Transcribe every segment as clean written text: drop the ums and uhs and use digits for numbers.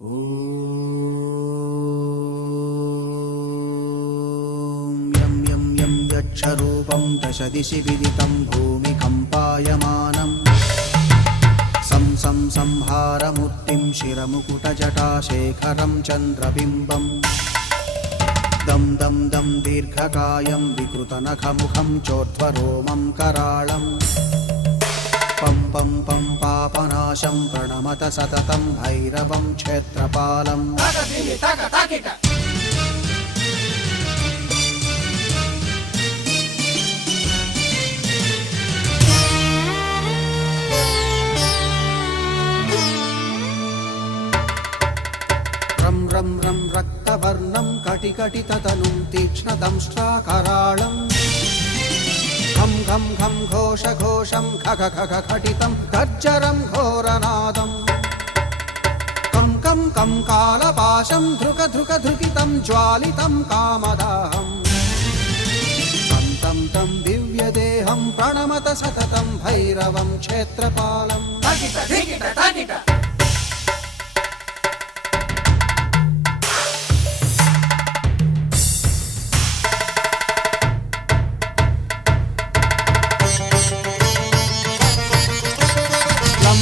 यं यं यं यक्षरूपं दशदिशि विदितं भूमिकम्पायमानं सं सं संहारमूर्तिं शिरमुकुटजटाशेखरं चन्द्रबिम्बं दं दं दं दीर्घकायं विकृतनखमुखं चोर्ध्वरोमं कराळं पं पं पं पापनाशं प्रणमत सततं भैरवं क्षेत्रपालं रं रं रं रक्तवर्णं कटिकटिततनुं तीक्ष्णदंष्ट्राकराळं घं घं घं घोषघोषं खग खग खटितं गर्जरं घोरनादं कं कं कं कालपाशं धृक धृक धृकितं ज्वालितं कामदाहम् तं तं दिव्यदेहं प्रणमत सततं भैरवं क्षेत्रपालं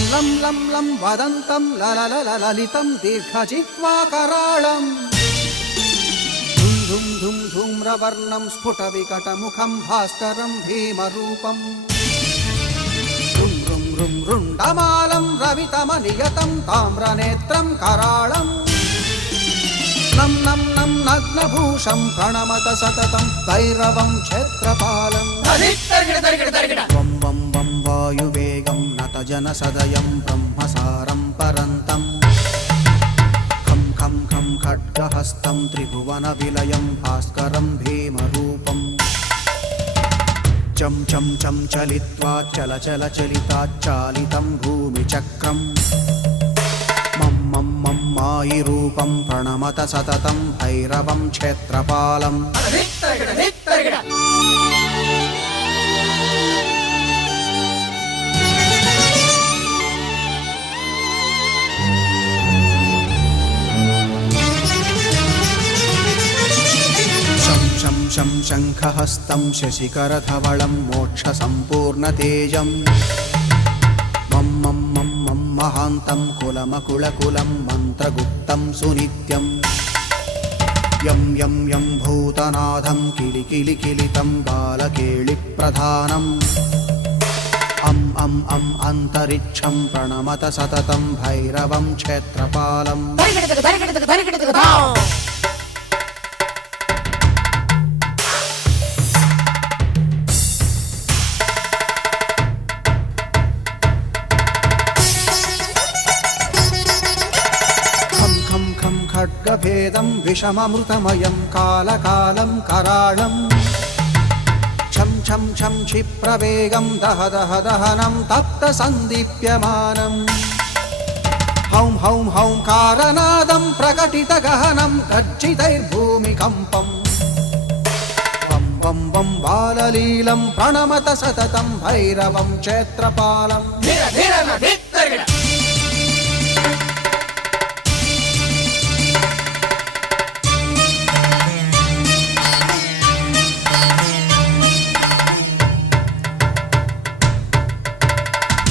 लं लं लं वदन्तं ललितं दीर्घजिह्वाकराळं धुं धुं धुं धूम्रवर्णं स्फुटविकटमुखं भास्करं भीमरूपं रुं रुं रुं रुण्डमालं रवितमनियतं ताम्रनेत्रं कराळं नं नं नं नग्नभूषं प्रणमत सततं भैरवं क्षेत्रपालं वं वं वं वायुवेगं नतजनसदयं ब्रह्मसारं परन्तं खं खं खं खड्गहस्तं त्रिभुवनविलयं भास्करं भीमरूपं चं चं चं चलित्वा चलचलचलिताच्चालितं भूमिचक्रं मं मं मं मायिरूपं प्रणमत सततं भैरवं क्षेत्रपालं शं शं शङ्खहस्तं शशिकरधवलं मोक्षसम्पूर्णतेजं मं मं मं मं महान्तं कुलमकुलकुलं मन्त्रगुप्तं सुनित्यं यं यं यं भूतनाथं किलिकिलिकिलितं बालकेलिप्रधानम् अं अं अं अन्तरिक्षं प्रणमत सततं भैरवं क्षेत्रपालं खड्गभेदं विषममृतमयं कालकालं कराळं छं छं छं क्षिप्रवेगं दह दह दहनं तप्तसन्दीप्यमानं हौं हौं हौं कारनादं प्रकटितगहनं गर्जितैर्भूमिकम्पं वं वं वं बाललीलं प्रणमत सततं भैरवं क्षेत्रपालं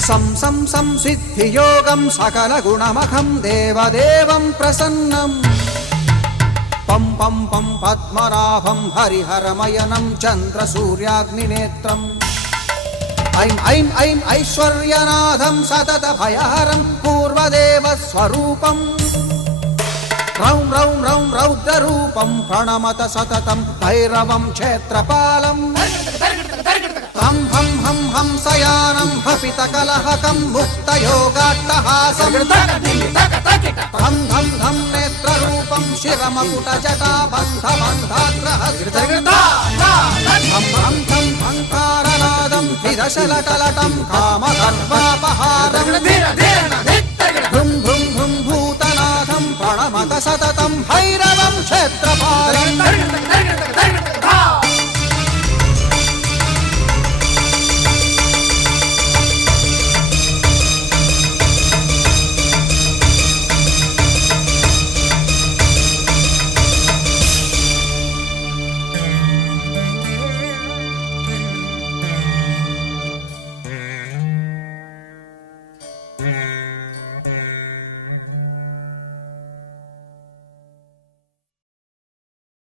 सं सं संसिद्धियोगं सकलगुणमखं देवदेवं प्रसन्नं पं पं पं पद्मनाभं हरिहरमयनं चन्द्रसूर्याग्निनेत्रम् ऐं ऐं ऐं ऐश्वर्यनाथं सततभयहरं पूर्वदेवस्वरूपं रौं रौं रौं रौद्ररूपं प्रणमत सततं भैरवं क्षेत्रपालं हं हं हं हंसयानं हपितकलहकं मुक्तयोगाट्टहासं धं धं धं नेत्ररूपं शिरमकुटजटाबन्धबन्धाग्रहस्तं धं धं धं भङ्कारनादं विदशलटलटं कामगर्वापहारं